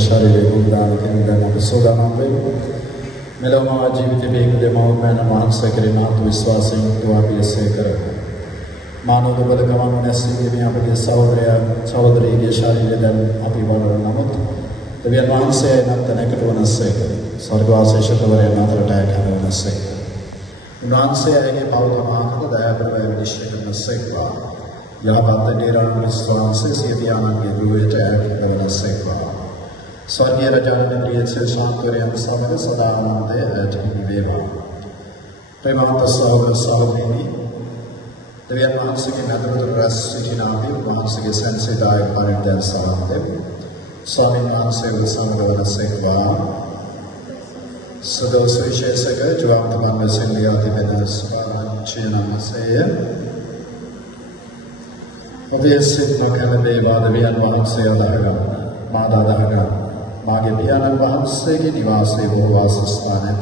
ශරීරයේ උදාන කෙනෙක් අප සෝදානම් වෙමු. මෙලොව ජීවිතයේ වේග දෙමව්පියන් වහන්සේ කෙරෙහි නාතු විශ්වාසයෙන් යුක්තව අපි එසේ කරමු. මානව බල ගමන් නැසීමේ අපගේ සහෝදරයගේ ශරීරය දැන් අපි වඩන නමුත් දෙවියන් වහන්සේ නැත්තනකට වනසේ ස්වර්ගවාසීශතවරයන් අතරට ඇකවනසේ උන්වහන්සේ ඇගේ පෞතමාකද දයාබරව විනිශ්චය කරනසේකවා යහපත් නිරාණ විශ්වාසයේ සියදියානන්ගේ දුවයට ඇකවනසේකවා ස්වර්ගීය රජාණන් ප්‍රියසේ ශාන්තරයන් සමග සදානන්දය ඇතිවි වේවා. ප්‍රේමවන්ත සහෝදර සහෝදරියනි, දෙවියන් වහන්සේගේ නැදවතුර රැස් සිටින අපි වහන්සේගේ සැනසීමේ පරිද්දෙන් සාරාංශය ස්වාමීන් වහන්සේ සමග වනසේකවා සදෝ සවිශේෂක ජවාන්තමන් වසෙන්ලියා තිබෙන ස්වාමීන් ඔබේ සිත් නොකැලේ වාදවියන් වහන්සේ අදහගන්න මාදාදහගන්න මාගේ පියාණන් වහන්සේගේ නිවාසයේ වූ වාසස්ථානය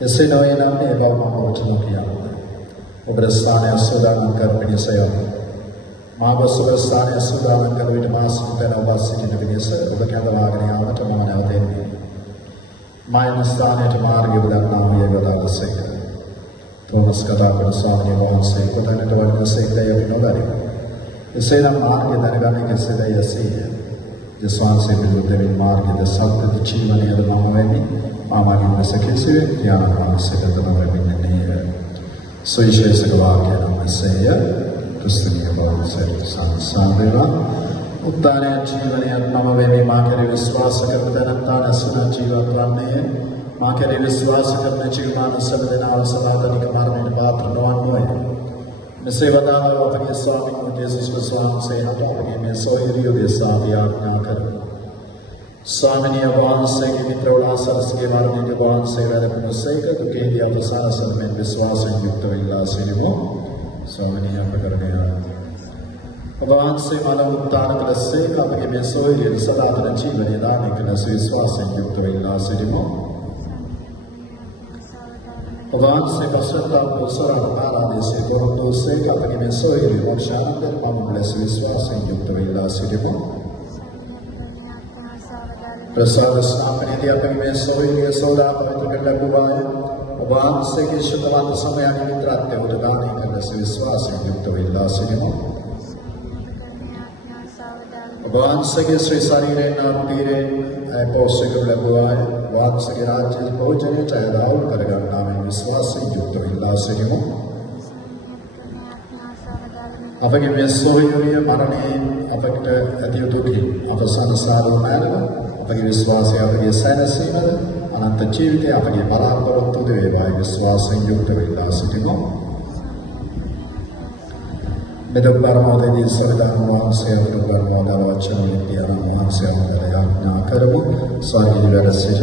එසේ නොවේනම් ඒ බව මම ඔබට කියනවා. ඔබේ ස්ථානය සෝදානම් කර පිණිසය මාබසුර ස්ථානය සෝදානම් කර විට මාසිකතන ඔබ සිටින පිණිස ඔබ කැඳවාගෙන යාමට මම නැවතෙන්නේ. මායන ස්ථානයට මාර්ගය උදන්නා වූ යගදාලසේක තෝමස් කතාපද ස්වාමීන් වහන්සේ කොතැනට වඩනසේකයි අපි නොදනිමු. එසේනම් මාර්ගය දැනගන්න කෙසේද යසීය. ජස්වාන්සේ පිළිවෙලින් මාර්ගයේ සත්‍ය ජීවනයේ මම වෙමි. මාමගින් වසකේසේ ඥාන වහන්සේට තමයි සවිශේෂක වාක්‍ය නමසේය පුස්තකීය බවසේ සංසාරේවා උත්තරේ ජීවනයේ මම වෙමි. මා කෙරෙහි විශ්වාස කරන තැනත්තා නැසුන ජීවත් වන්නේ මා කෙරෙහි විශ්වාස කරන ජීවමාන සම්දෙනාව සදාතනික මරණයට පාත්‍ර නොවන්නේය. මෙසේ වදාළ අපගේ ස්වාමීන් වහන්සේ වහන්සේ අපගේ මේ සොහිරියගේ සාවියාඥා කරමු. ස්වාමීන් වහන්සේගේ මිත්‍රවලාසරස්ගේ වර්ණයේ වහන්සේ වැඩපොසේක දුකේදී අපසාසයෙන් විශ්වාසයෙන් යුක්තව ඉල්ලා සිටිමු. ස්වාමීන් අපකරගෙන වහන්සේ මල උත්තාන කළසේ අපගේ මේ සොහිරිය සදාතන ජීවනයේ දාන කළ විශ්වාසයෙන් යුක්තව ඉල්ලා සිටිමු. වහන්සේ පසුතා පොසරණ ආරාධිසේ බොරොන්දෝසේ අපගේ මේ සොහිරිය වක්ෂානන්ද මම ලෙස විශ්වාසයෙන් යුක්තව ඉල්ලා සිටිමු. प्रसाद स्थापने अपने में सोई सौदा पवित्र कर लघुवाय उबान से के शुद्धवान समय मित्रात्य उदानी करने से विश्वास युक्त विल्ला सिनेमा उबान से के श्री शरीरे नाम तीरे पौष्य कर लघुवाय वाद से के राज्य भोजने चाहे दाउल करेगा नाम विश्वास युक्त विल्ला सिनेमा अपने में सोई मरणे अपक्त अति दुखी अवसान सारो मैलवा අපගේ විශ්වාසය අපගේ සැනසීමද අනන්ත ජීවිතය අපගේ බලාපොරොත්තු වේවායි විශ්වාසයෙන් යුක්ත වෙලා සිටිමු. මෙදොක් පරමෝදේදී සවිදාන වහන්සේ අතුරු පරමෝදාල වචන විද්‍යාන වහන්සේ අමතර යාඥා කරමු. ස්වාමීන් වහන්සේ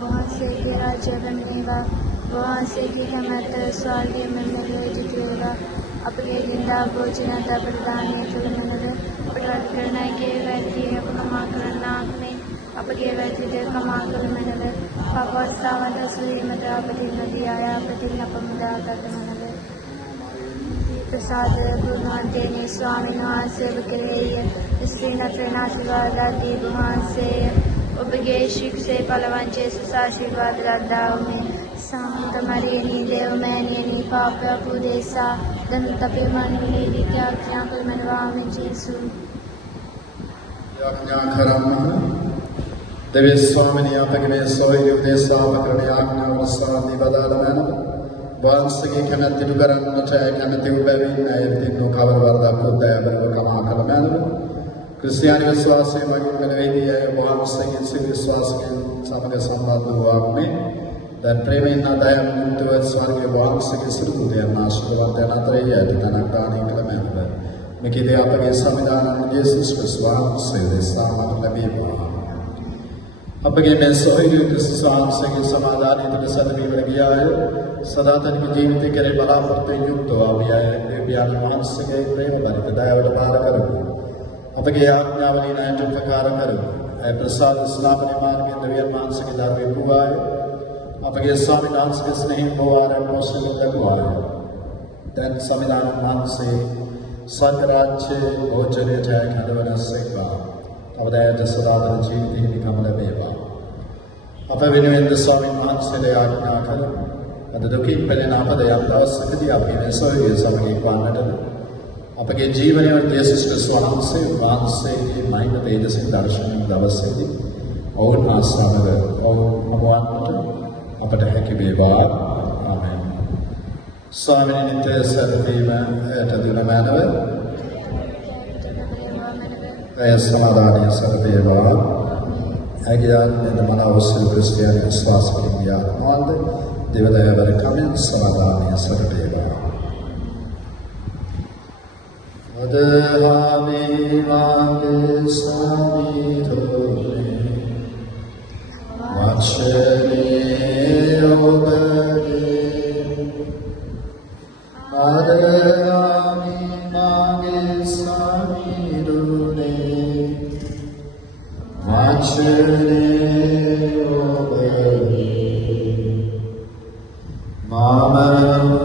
වහන්සේගේ රාජ්‍ය වේවා වහන්සේගේ කැමැත්ත ස්වර්ගයේ මෙලෙස ජීවිතේවා අපගේ දිනදා භෝජන දබරදානය තුළමනද අපට කරනයිගේ වැරදි අපකමා කරන්නාක්මේ අපගේ වැරදිද කමා කරමනද පවස්සාවන්ට සුවීමද අපතින් නදී ආයාපතින් අපමුදා ගතමනද ප්‍රසාද ගුණවන්තේනි ස්වාමීන් වහන්සේ කෙරෙහි ස්ත්‍රී නතරන ආශිර්වාදදී වහන්සේ ඔබගේ ශික්ෂේ පලවංචේ සුසාශිර්වාද ලද්දාවමේ සම්මුත මරියනි දේවමෑණියනි පාපය පුදේසා දන්තපේ මනුලේ විද්‍යාඥා කල්මනවාමේ ජේසු යාඥා කරන්න දෙවියන් ස්වාමීන් අපගේ මේ සොයි උදේසා කරන යාඥා වස්සාදී බදාලමන වහන්සේගේ කැමැත්ත ඉටු කරන්නට කැමැති උබැවින් ඇයතින් නොකවර වරදක් උදෑබරව කමා කළමන ක්‍රිස්තියානි විශ්වාසයේ මගින් වෙන වේදී අය වහන්සේගේ සිල් විශ්වාසයෙන් සමග සම්බන්ධ වූවාක්මේ දැන් ප්‍රේමයෙන් නාදයන් මුක්තව ස්වර්ගයේ වහන්සේගේ සිරුරු දෙන ආශිර්වාදයන් අතරේ ඇති තනක් දානය කළ මැනව මේකේ අපගේ සමිදාන යේසුස් ක්‍රිස්තුස් වහන්සේ දෙසාම ලැබේවා. අපගේ මේ සොහිරිය ක්‍රිස්තුස් වහන්සේගේ සමාදානයේ සදවීමට ගියාය සදාතනික ජීවිතය කෙරේ බලාපොරොත්තු යුක්තව අපි අය දෙවියන් වහන්සේගේ ප්‍රේම බරිත දයාවට බාර කරමු. අපගේ ආඥාවලින් අයට උපකාර කරමු. අය ප්‍රසාද ස්ථාපනයේ මාර්ගයෙන් දෙවියන් වහන්සේගේ ධර්මයේ පුවාය අපගේ ස්වාමීන් වහන්සේගේ ස්නේහයෙන් බෝවාරම් පොසල ලැබුවාය. දැන් සමිදාන වහන්සේ සත්‍යරාජ්‍ය භෝජනයට කඩවන සේවා අවදායද සදාතන ජීවිතේ නිකම් ලැබේවා. අප වෙනුවෙන් ස්වාමීන් වහන්සේට ආඥා කළ අද දුකින් පෙළෙන අප යම් දවසකදී අපි මේ ස්වර්ගයේ සමගී වන්නට අපගේ ජීවනයේ යේසුස් ක්‍රිස්තුස් වහන්සේගේ මහිම තේජසින් දර්ශනය දවසේදී ඔවුන් ආශ්‍රමව ඔවුන් අපට හැකි වේවා. ආමෙන්. ස්වාමීන් නිත්‍ය සත්‍යම ඇතදුනමනව එය සමාදානය සරදේවා. ඇගියාත්මෙන් මනෝසල් ක්‍රිස්තියානි විශ්වාස කියා මාන්ද දෙවදයවර කමෙන් සමාදානය සරදේවා. අදහාමි මාගේ සමිතෝනේ වචනේ ඔබගේ අදහාමි මාගේ සමිතෝනේ වචනේ ඔබගේ මම